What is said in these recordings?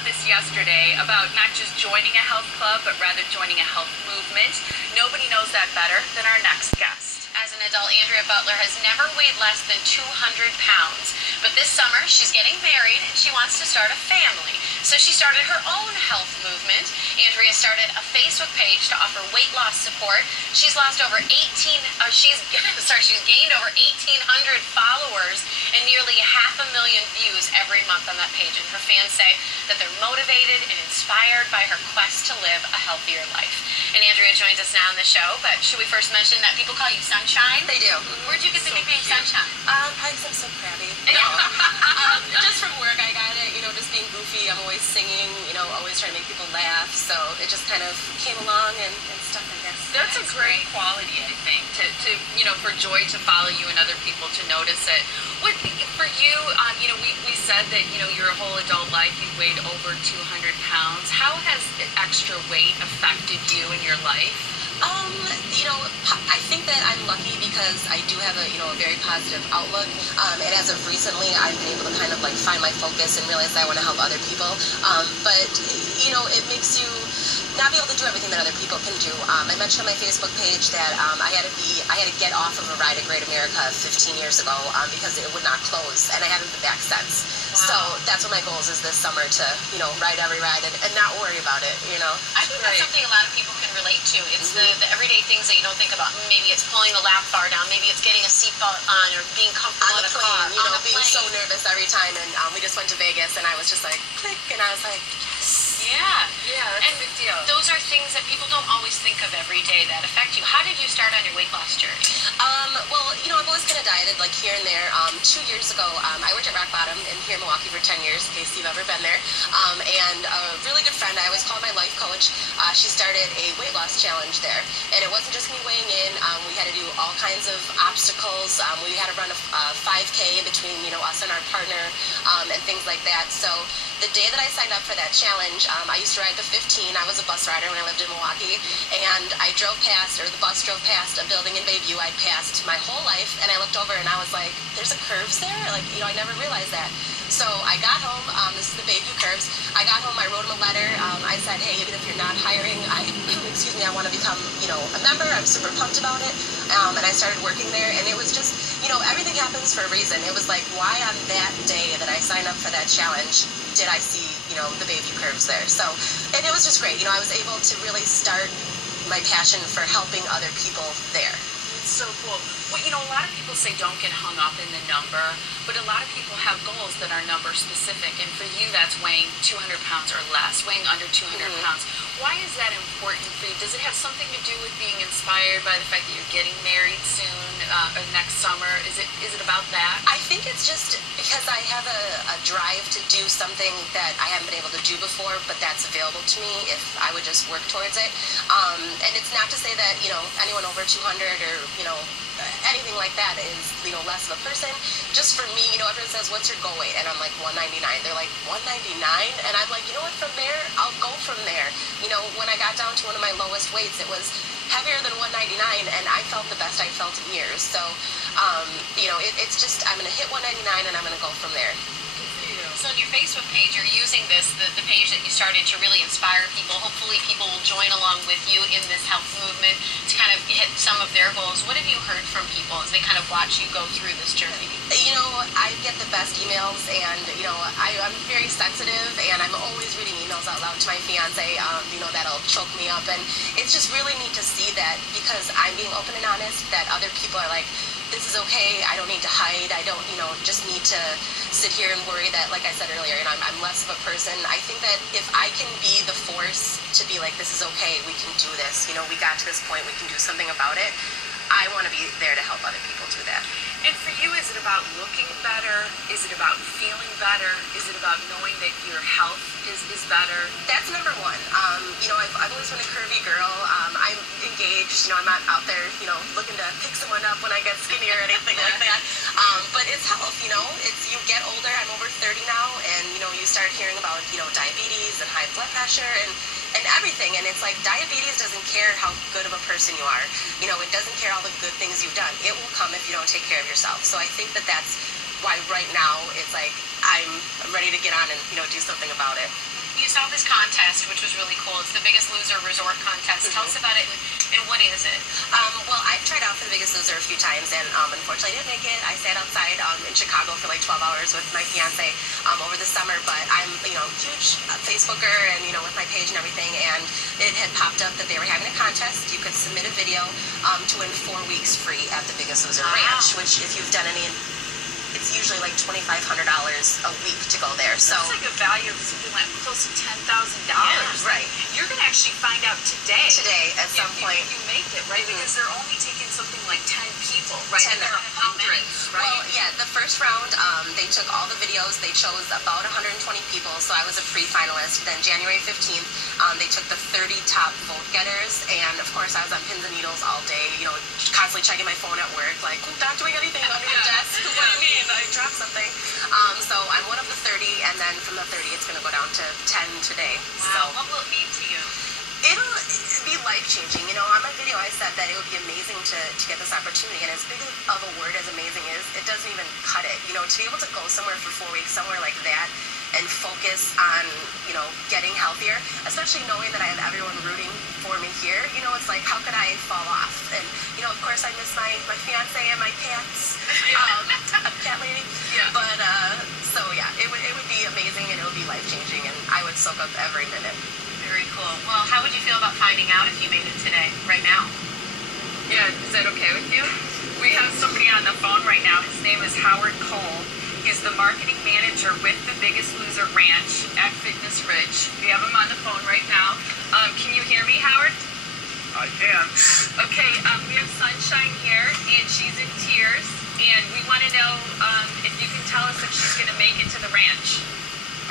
about this yesterday, about not just joining a health club, but rather joining a health movement. Nobody knows that better than our next guest. As an adult, Andrea Butler has never weighed less than 200 pounds. But this summer, she's getting married and she wants to start a family. So she started her own health movement. Andrea started a Facebook page to offer weight loss support. She's lost over she's gained over 1,800 followers and nearly 500,000 views every month on that page. And her fans say that they're motivated and inspired by her quest to live a healthier life. And Andrea joins us now on the show, but should we first mention that people call you Sunshine? They do. Where'd you get the nickname Sunshine? Probably 'cause I'm so crabby. Just from work, I got it, just being goofy. I'm always singing, always trying to make people laugh. So it just kind of came along and stuck, I guess. That's a great quality, I think, to for Joy to follow you and other people to notice it. What for you? We said that your whole adult life you weighed over 200 pounds. How has extra weight affected you in your life? I think that I'm lucky because I do have a very positive outlook. And as of recently, I've been able to kind of find my focus and realize that I want to help other people. But it makes you not be able to do everything that other people can do. I mentioned on my Facebook page that I had to get off of a ride at Great America 15 years ago because it would not close, and I haven't been back since. Wow. So that's what my goals is this summer to ride every ride and not worry about it. I think that's something a lot of people can relate to. It's the everyday things that you don't think about. Maybe it's pulling the lap bar down. Maybe it's getting a seatbelt on or being comfortable On in the a car. plane, On the being plane. so nervous every time. And we just went to Vegas, and I was just like, click, and I was like, Yeah. Yeah, that's And a big deal. those are things that people don't always think of every day that affect you. How did you start on your weight loss journey? Well, I've always kind of dieted here and there. 2 years ago, I worked at Rock Bottom here in Milwaukee for 10 years, in case you've ever been there. And a really good friend, I always call my life coach, she started a weight loss challenge there. And it wasn't just me weighing in. We had to do all kinds of obstacles. We had to run a 5K between, us and our partner and things like that. So the day that I signed up for that challenge, I used to ride the 15. I was a bus rider when I lived in Milwaukee. And I drove past, or the bus drove past a building in Bayview I'd passed my whole life. And I looked over and I was like, there's a curves there? I never realized that. So I got home, this is the Bayview Curves. I got home, I wrote him a letter. I said, hey, even if you're not hiring, I want to become, a member. I'm super pumped about it. And I started working there, and it was just, everything happens for a reason. It was like, why on that day that I signed up for that challenge did I see, the Bayview Curves there? So, and it was just great. I was able to really start my passion for helping other people there. It's so cool. Well, a lot of people say don't get hung up in the number, but a lot of people have goals that are number specific, and for you that's weighing 200 pounds or less, weighing under 200 pounds. Why is that important for you? Does it have something to do with being inspired by the fact that you're getting married soon, or next summer? Is it about that? I think it's just because I have a drive to do something that I haven't been able to do before, but that's available to me if I would just work towards it. And it's not to say that, anyone over 200 or, anything like that is, less of a person. Just for me, everyone says, what's your goal weight? And I'm like, 199. They're like, 199? And I'm like, from there, I'll go from there. When I got down to one of my lowest weights, it was heavier than 199, and I felt the best I felt in years. So, it's just, I'm going to hit 199, and I'm going to go from there. So on your Facebook page, you're using the page that you started to really inspire people. Hopefully people will join along with you in this health movement to kind of hit some of their goals. What have you heard from people as they kind of watch you go through this journey? I get the best emails, and, I'm very sensitive, and I'm always reading emails out loud to my fiance, that'll choke me up. And it's just really neat to see that because I'm being open and honest, that other people are like, this is okay, I don't need to hide, I don't, just need to sit here and worry that, like I said earlier, I'm less of a person. I think that if I can be the force to be like, this is okay, we can do this, we got to this point, we can do something about it, I want to be there to help other people do that. And for you, is it about looking better? Is it about feeling better? Is it about knowing that your health is better? That's number one. I've always been a curvy girl. I'm engaged. I'm not out there, looking to pick someone up when I get skinny or anything like that. But it's health, It's you get older. I'm over 30 now, and you start hearing about diabetes and high blood pressure and everything. And it's like diabetes doesn't care how good of a person you are. It doesn't care all the good things you've done. It will come if you don't take care of yourself. So I think that that's why right now it's like I'm ready to get on and do something about it. You saw this contest, which was really cool. It's the Biggest Loser Resort Contest. Tell us about it, and what is it? Well, I've tried out for the Biggest Loser a few times, and unfortunately I didn't make it. I sat outside in Chicago for like 12 hours with my fiance over the summer, but I'm huge Facebooker and with my page and everything, and it had popped up that they were having a contest. You could submit a video to win 4 weeks free at the Biggest Loser Ranch, which if you've done any, it's usually like $2,500 a week to go there. So That's like a value of something like close to $10,000. right. You're gonna actually find out today. Today at some point. If you make it, right? Because they're only taking something like 10 people, right? 10 And there are hundreds, right? Well, yeah, the first round, they took all the videos. They chose about 120 people, so I was a pre-finalist. Then January 15th, they took the 30 top vote getters, and of course I was on pins and needles all day, constantly checking my phone at work, like, not doing anything under your desk. What do you mean? I dropped something. So I'm one of the 30, and then from the 30, it's going to go down to 10 today. Wow. What will it mean to you? It'll be life-changing. On my video, I said that it would be amazing to get this opportunity, and as big of a word as amazing is, it doesn't even cut it. To be able to go somewhere for 4 weeks, somewhere like that, and focus on, getting healthier, especially knowing that I have everyone rooting for me here. It's like, how could I fall off? And, of course, I miss my fiance and my cats. I'm a cat lady. Yeah. But, so yeah, it would be amazing, and it would be life-changing, and I would soak up every minute. Very cool. Well, how would you feel about finding out if you made it today, right now? Yeah, is that okay with you? We have somebody on the phone right now. His name is Howard Cole. He's the marketing manager with the Biggest Loser Ranch at Fitness Ridge. We have him on the phone right now. Can you hear me, Howard? I can. Okay, we have Sunshine here, and she's in tears. And we want to know if you can tell us if she's going to make it to the ranch.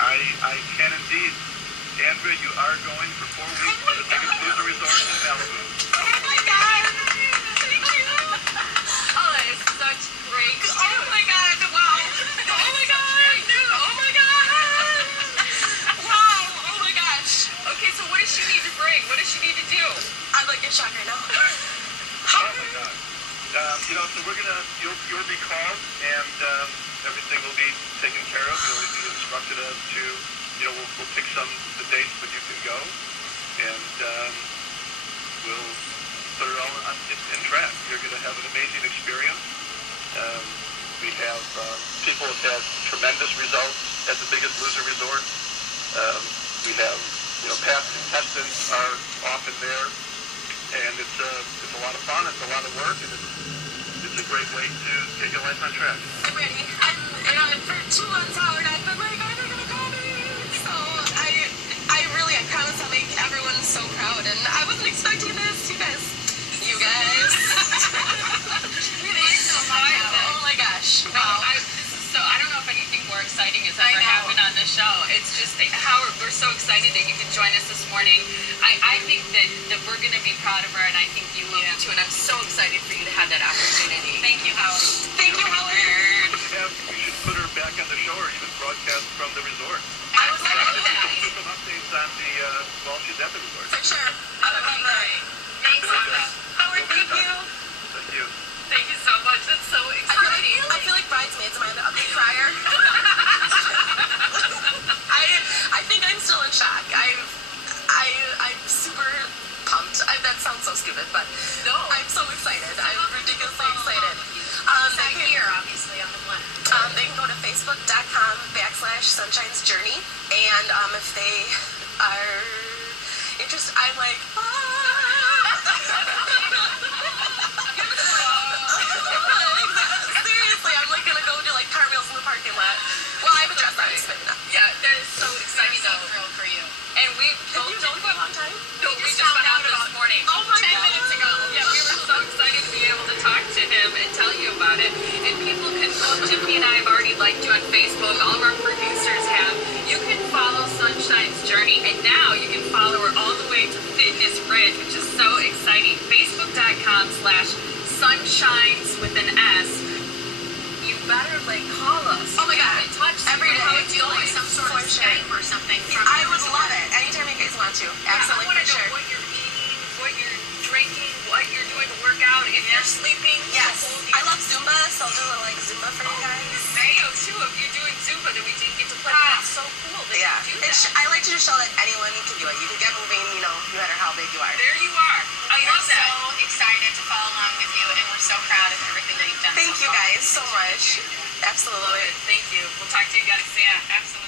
I can indeed. Andrea, you are going for 4 weeks to the Biggest Loser Resort in Malibu. Oh my God! Thank you! Oh, that is such great news. Oh my God! Wow! Oh my God! Oh my God! Wow! Oh my gosh! Okay, so what does she need to bring? What does she need to do? I'm like in shock right now. Oh my God. So you'll be called, and everything will be taken care of. You'll be instructed as to, we'll pick the dates when you can go, and we'll put it all in track. You're going to have an amazing experience. We have people have had tremendous results at the Biggest Loser Resort. We have, past contestants are often there, and it's a lot of fun. It's a lot of work, and it's a great way to get your life on track. I'm ready. For 2 months, Howard, I've been like, are they going to call me? So I promise I'll make everyone so proud. And I wasn't expecting this. You guys. Oh my gosh. Wow. I don't know if anything more exciting has ever happened on the show. It's just, Howard, we're so excited that you could join us this morning. I think that we're going to be proud of her, and I think you will be too. And I'm so excited for you to have that opportunity. Thank you, Howard. Thank you, Howard. We should put her back on the show, or even broadcast from the resort. I would love to do that. Put some updates on while she's at the resort. For sure. I would love that. Thanks, Howard. Howard, thank you. Thank you. Thank you so much. That's so exciting. I feel like bridesmaids. Am I a big crier? I think I'm still in shock. I'm super pumped. That sounds so stupid, but No. I'm so excited. I'm ridiculously excited. Right here, obviously, on the one. They can go to facebook.com/Sunshine's Journey, and if they are interested, I'm like, seriously, I'm like gonna go do like cartwheels in the parking lot. Well, I have a dress on, but no. Yeah, that is so exciting. So thrilled for you. And we Have you known for a long time? No, we just found out this morning. Oh my 10 God. minutes ago. Yeah, we were so excited to be able to talk to him and tell you about it. And people can, Tiffany and I have already liked you on Facebook. All of our producers have. You can follow Sunshine's journey, and now you can follow her all the way to Fitness Ridge, which is so exciting. Facebook.com/sunshines with an S. You better call us. Oh my God. In touch. Every day. How it's Feel going. like Some sort of for sure. Skype or something. From I the would resort. love it. Anytime you guys want to. Absolutely, I want for to know sure. what you're eating, what you're drinking, what you're doing to work out, if you're sleeping. Yes. the whole I deal. love Zumba, so I'll do a little Zumba for you guys. There you if you're doing Zumba that we didn't get to play. Ah. That's so cool that Yeah, you do that. I like to just show that anyone can do it. You can get moving, you know, no matter how big you are. There you are. I We are love that. so excited to follow along with you, and we're so proud of everything that you've done. Thank so you far. guys so much. Love Absolutely. it. Thank you. We'll talk to you guys soon. Yeah, absolutely.